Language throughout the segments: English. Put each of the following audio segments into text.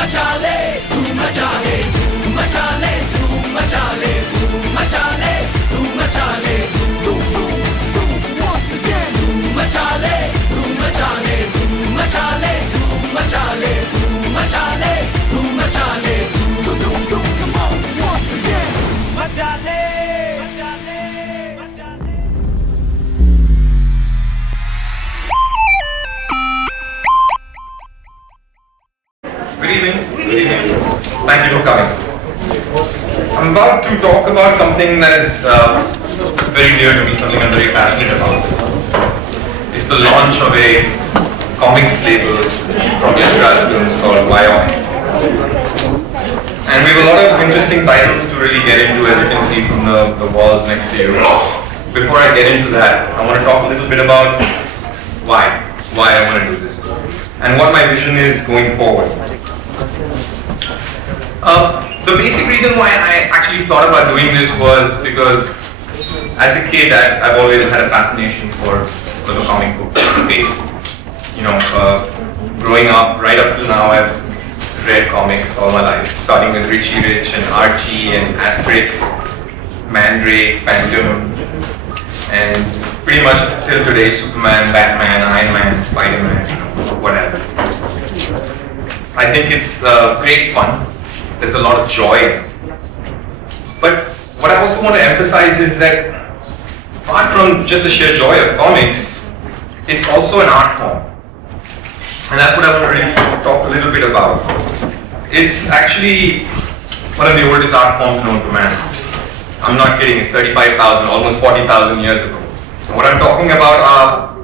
मचा ले धूम मचा ले धूम मचा ले धूम मचा ले धूम मचा ले धूम मचा ले धूम धूम धूम once again धूम मचा ले धूम मचा ले धूम मचा ले धूम मचा ले धूम मचा ले धूम मचा ले धूम धूम धूम come on once again मचा ले मचा ले मचा ले. Good evening. Good evening. Thank you for coming. I'm about to talk about something that is very dear to me, something I'm very passionate about. It's the launch of a comics label from Yashiraj Films called Yomics. And we have a lot of interesting titles to really get into, as you can see from the walls next to you. Before I get into that, I want to talk a little bit about why I want to do this, and what my vision is going forward. The basic reason why I actually thought about doing this was because as a kid I've always had a fascination for the comic book space. You know, growing up, right up till now, I've read comics all my life, starting with Richie Rich and Archie and Asterix, Mandrake, Phantom, and pretty much till today, Superman, Batman, Iron Man, Spider-Man, whatever. I think it's great fun. There's a lot of joy. But what I also want to emphasize is that apart from just the sheer joy of comics, it's also an art form. And that's what I want to really talk a little bit about. It's actually one of the oldest art forms known to man. I'm not kidding, it's 35,000, almost 40,000 years ago. And what I'm talking about are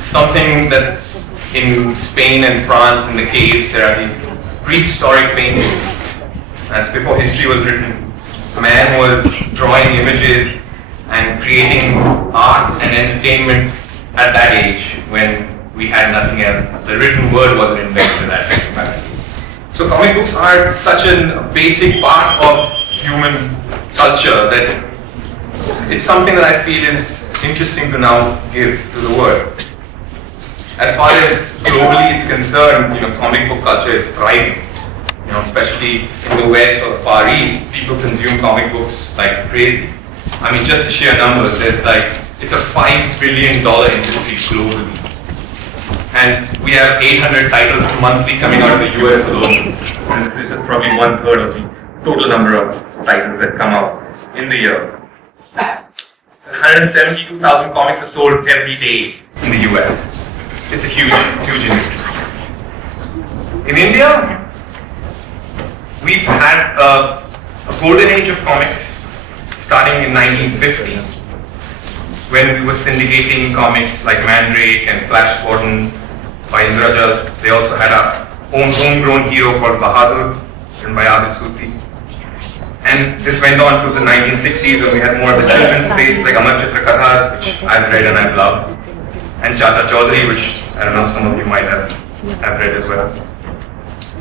something that's in Spain and France in the caves. There are these prehistoric paintings. That's before history was written. Man was drawing images and creating art and entertainment at that age when we had nothing else. The written word wasn't invented at that time. So comic books are such a basic part of human culture that it's something that I feel is interesting to now give to the world. As far as globally it's concerned, you know, comic book culture is thriving. You know, especially in the West or the Far East, people consume comic books like crazy. I mean, just the sheer numbers, it's a $5 billion industry globally. And we have 800 titles monthly coming out of the US alone. And this is just probably 1/3 of the total number of titles that come out in the year. 172,000 comics are sold every day in the US. It's a huge, huge industry. In India, we've had a golden age of comics starting in 1950 when we were syndicating comics like Mandrake and Flash Gordon by Indrajal. They also had our own homegrown hero called Bahadur written by Abid Suti. And this went on to the 1960s when we had more of the children's space like Amar Chitra Kathas, which I've read and I've loved, and Chacha Chaudhary, which I don't know, some of you might have read as well.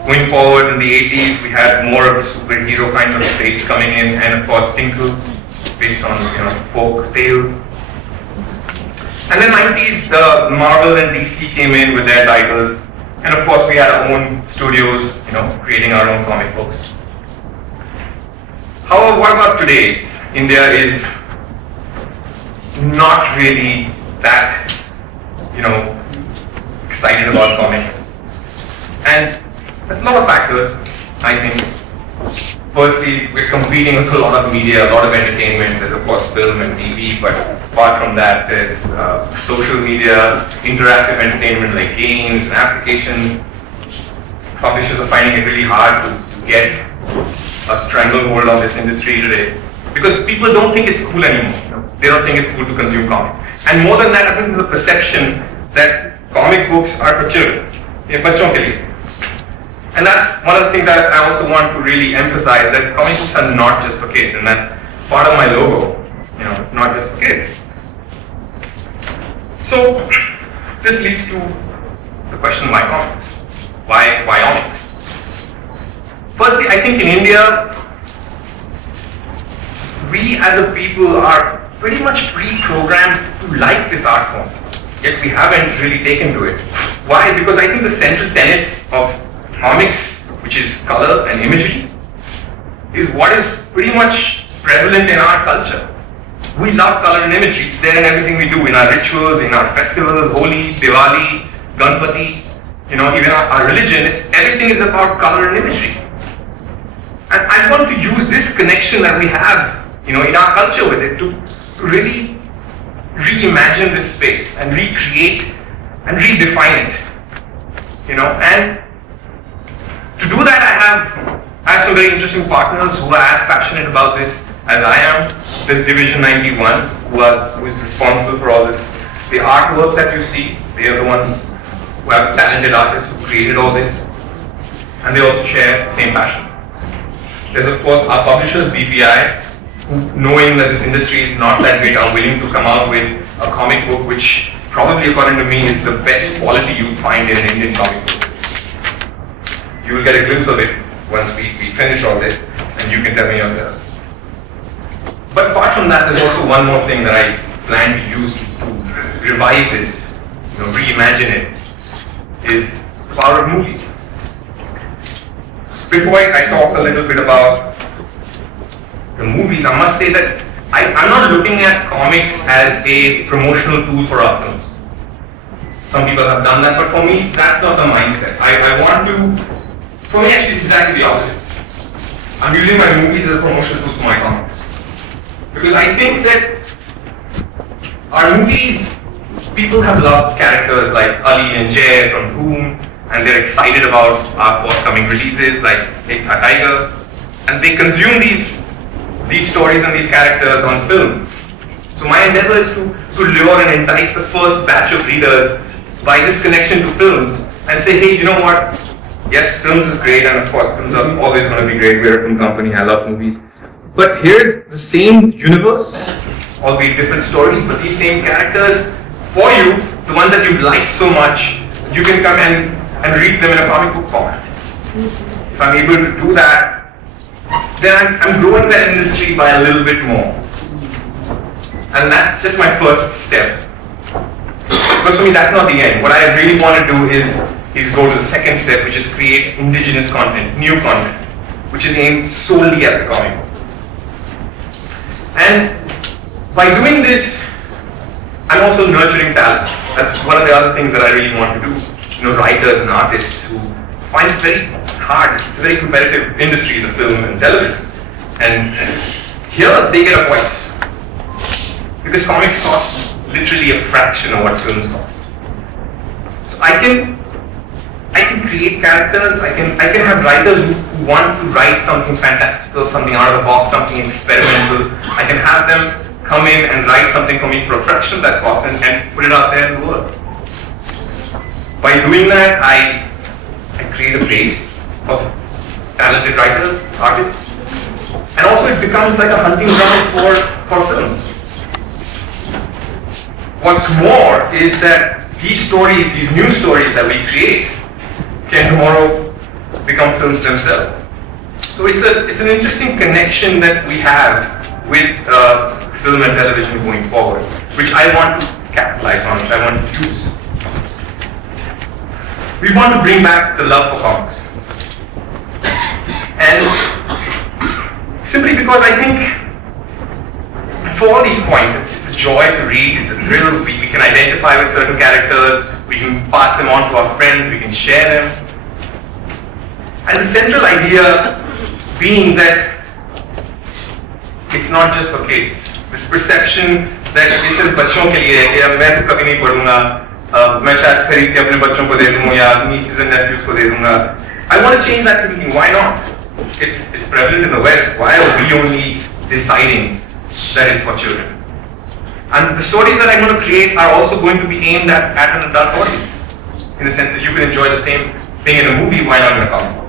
Going forward in the 80s, we had more of the superhero kind of space coming in, and of course Tinkle, based on folk tales. And then 90s, the Marvel and DC came in with their titles, and of course we had our own studios, creating our own comic books. However, what about today? India is not really that, excited about comics. And there's a lot of factors, I think. Firstly, we're competing with a lot of media, a lot of entertainment. There's of course film and TV, but apart from that, there's social media, interactive entertainment like games and applications. Publishers are finding it really hard to get a stranglehold on this industry today because people don't think it's cool anymore. They don't think it's cool to consume comics. And more than that, I think there's a perception that comic books are for children. बच्चों के लिए. And that's one of the things I also want to really emphasize, that comic books are not just for kids, and that's part of my logo. It's not just for kids. So this leads to the question, why comics? Why Yomics? Firstly, I think in India, we as a people are pretty much pre-programmed to like this art form, yet we haven't really taken to it. Why? Because I think the central tenets of comics, which is color and imagery, is what is pretty much prevalent in our culture. We love color and imagery. It's there in everything we do, in our rituals, in our festivals, Holi, Diwali, Ganpati, even our religion. Everything is about color and imagery. And I want to use this connection that we have, in our culture with it to really reimagine this space and recreate and redefine it. And to do that, I have some very interesting partners who are as passionate about this as I am. There's Division 91, who is responsible for all this. The artwork that you see, they are the ones who have talented artists who created all this, and they also share the same passion. There's of course our publishers, BPI, who, knowing that this industry is not that big, are willing to come out with a comic book which probably, according to me, is the best quality you'll find in an Indian comic book. You will get a glimpse of it once we finish all this, and you can tell me yourself. But apart from that, there's also one more thing that I plan to use to revive this, reimagine it, is the power of movies. Before I talk a little bit about the movies, I must say that I'm not looking at comics as a promotional tool for our films. Some people have done that, but for me, that's not the mindset. For me, actually, it's exactly the opposite. I'm using my movies as a promotional tool for my comics. Because I think that our movies, people have loved characters like Ali and Jay from Boom, and they're excited about our forthcoming releases like a Tiger, and they consume these stories and these characters on film. So my endeavor is to lure and entice the first batch of readers by this connection to films and say, hey, you know what? Yes, films is great, and of course films are always going to be great. We're a film company, I love movies. But here's the same universe, albeit different stories, but these same characters for you, the ones that you like so much, you can come and read them in a comic book format. If I'm able to do that, then I'm growing that industry by a little bit more. And that's just my first step. Because for me, that's not the end. What I really want to do is go to the second step, which is create indigenous content, new content, which is aimed solely at the comic book. And by doing this, I'm also nurturing talent. That's one of the other things that I really want to do. Writers and artists who find it very hard. It's a very competitive industry, the film and television. And here they get a voice. Because comics cost literally a fraction of what films cost. So I can create characters, I can have writers who want to write something fantastical, something out of the box, something experimental. I can have them come in and write something for me for a fraction of that cost and put it out there in the world. By doing that, I create a base of talented writers, artists, and also it becomes like a hunting ground for films. What's more is that these stories, these new stories that we create, can tomorrow become films themselves. So it's an interesting connection that we have with film and television going forward, which I want to capitalize on, which I want to use. We want to bring back the love for comics. And simply because I think for all these points, it's a joy to read, it's a thrill, we can identify with certain characters, we can pass them on to our friends, we can share them. And the central idea being that it's not just for kids. This perception that this is बच्चों के लिए कि मैं तो कभी नहीं पढ़ूंगा, मैं शायद खरीद के अपने बच्चों को दे दूंगा या nieces and nephews को दे दूंगा. I want to change that thinking. Why not? It's prevalent in the West. Why are we only deciding that it's for children? And the stories that I'm going to create are also going to be aimed at an adult audience, in the sense that you can enjoy the same thing in a movie, why not in a comic book?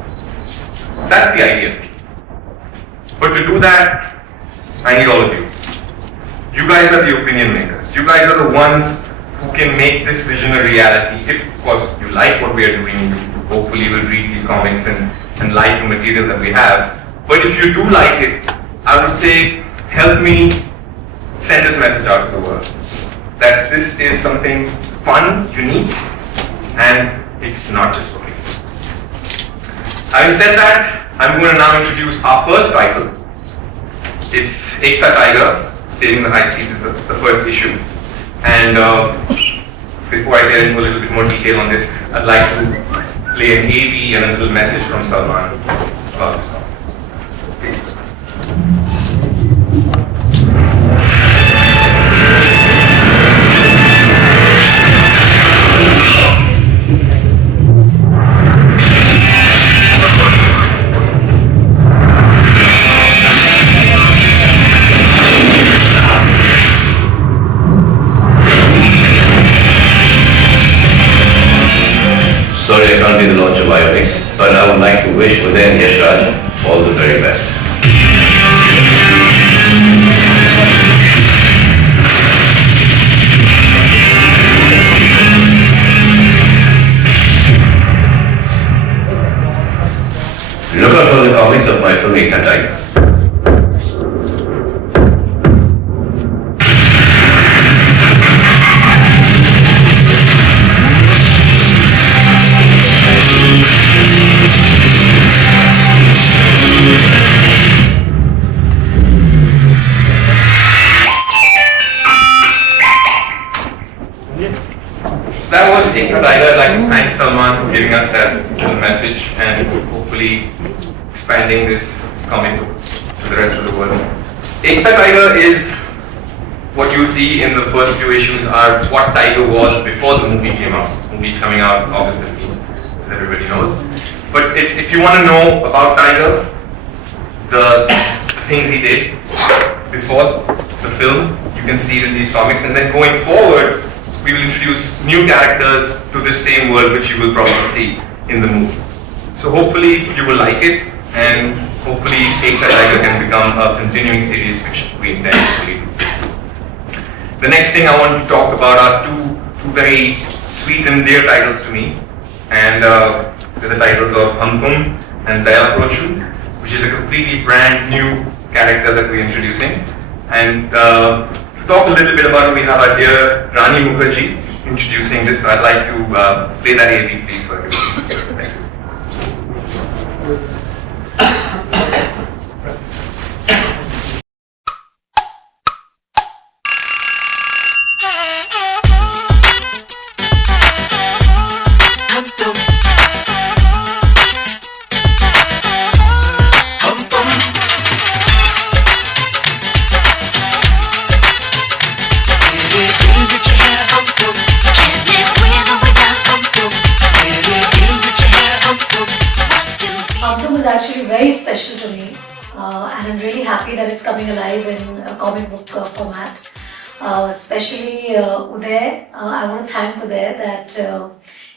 That's the idea. But to do that, I need all of you. You guys are the opinion makers. You guys are the ones who can make this vision a reality. If, of course, you like what we are doing, you hopefully will read these comics and like the material that we have. But if you do like it, I would say, help me send this message out to the world. That this is something fun, unique, and it's not just for kids. Having said that, I'm going to now introduce our first title. It's Ekta Tiger, Sailing the High Seas is the first issue. And before I get into a little bit more detail on this, I'd like to play an AV and a little message from Salman about this topic. Please. Sorry I can't be the launch of Yomics, but I would like to wish Uday and Yashraj all the very best. Look out for the comics of my film Ekta Tiger. That was Ekta Tiger. I'd like to thank Salman for giving us that little message and hopefully expanding this comic book to the rest of the world. Ekta Tiger is what you see in the first few issues are what Tiger was before the movie came out. The movie's coming out August 15th, as everybody knows. But it's if you want to know about Tiger, the things he did before the film, you can see it in these comics, and then going forward, we will introduce new characters to this same world which you will probably see in the movie. So hopefully you will like it, and hopefully Ekta Tiger can become a continuing series which we intend to do. The next thing I want to talk about are two very sweet and dear titles to me, and they're the titles of Hamtum and Daya Prochu, which is a completely brand new character that we're introducing. And to talk a little bit about it, we have our dear Rani Mukherjee introducing this. So I'd like to play that AV please for everybody. Thank you. Actually very special to me, and I'm really happy that it's coming alive in a comic book format. Especially Uday, I want to thank Uday that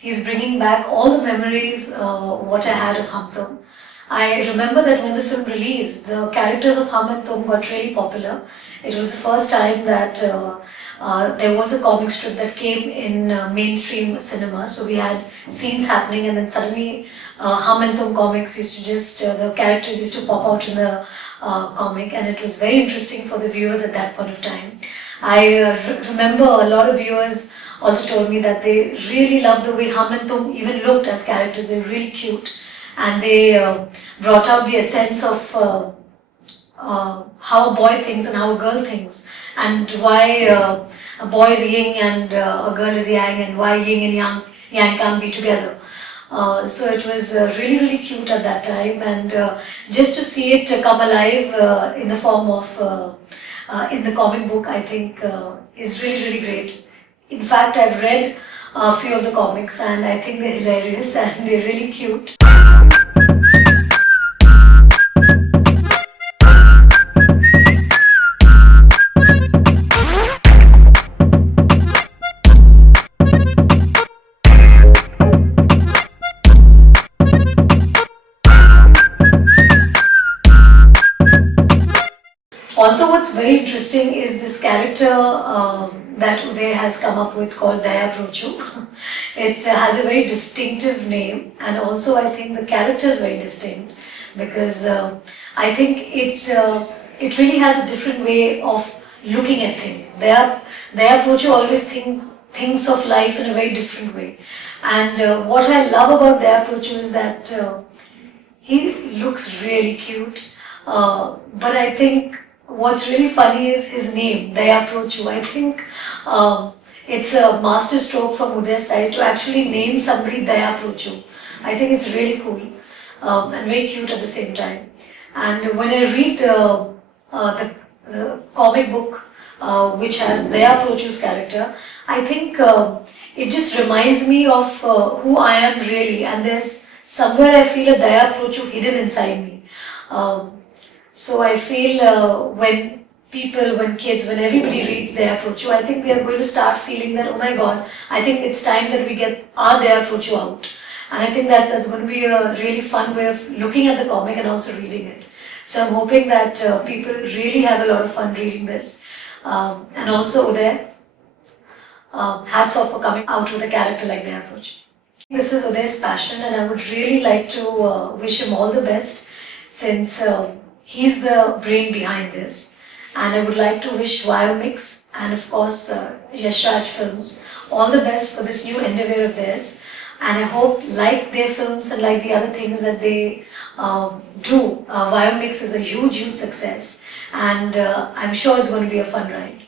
he's bringing back all the memories what I had of Hamtum. I remember that when the film released, the characters of Hum and Tum got really popular. It was the first time that there was a comic strip that came in mainstream cinema. So we had scenes happening, and then suddenly Hum and Tum comics used to just, the characters used to pop out in the comic, and it was very interesting for the viewers at that point of time. I remember a lot of viewers also told me that they really loved the way Hum and Tum even looked as characters. They were really cute, and they brought out the essence of how a boy thinks and how a girl thinks, and why a boy is yin and a girl is yang, and why yin and yang can't be together. So it was really, really cute at that time, and just to see it come alive in the form of in the comic book, I think is really, really great. In fact, I've read a few of the comics, and I think they're hilarious and they're really cute. Also, what's very interesting is this character that Uday has come up with called Daya Prochu. It has a very distinctive name, and also I think the character is very distinct because I think it really has a different way of looking at things. Daya Prochu always thinks of life in a very different way. And what I love about Daya Prochu is that he looks really cute. But I think what's really funny is his name, Daya Prochu. I think it's a master stroke from Uday's side to actually name somebody Daya Prochu. I think it's really cool and very cute at the same time. And when I read the comic book which has Daya Prochu's character, I think it just reminds me of who I am really, and there's somewhere I feel a Daya Prochu hidden inside me. So I feel when people, when kids, when everybody reads Daya Prochu, I think they are going to start feeling that, oh my god, I think it's time that we get our Daya Prochu out. And I think that's going to be a really fun way of looking at the comic and also reading it. So I'm hoping that people really have a lot of fun reading this. And also Uday, hats off for coming out with a character like Daya Prochu. This is Uday's passion, and I would really like to wish him all the best, since he's the brain behind this. And I would like to wish Yomics and of course Yash Raj Films all the best for this new endeavour of theirs. And I hope, like their films and like the other things that they do, Yomics is a huge success, and I'm sure it's going to be a fun ride.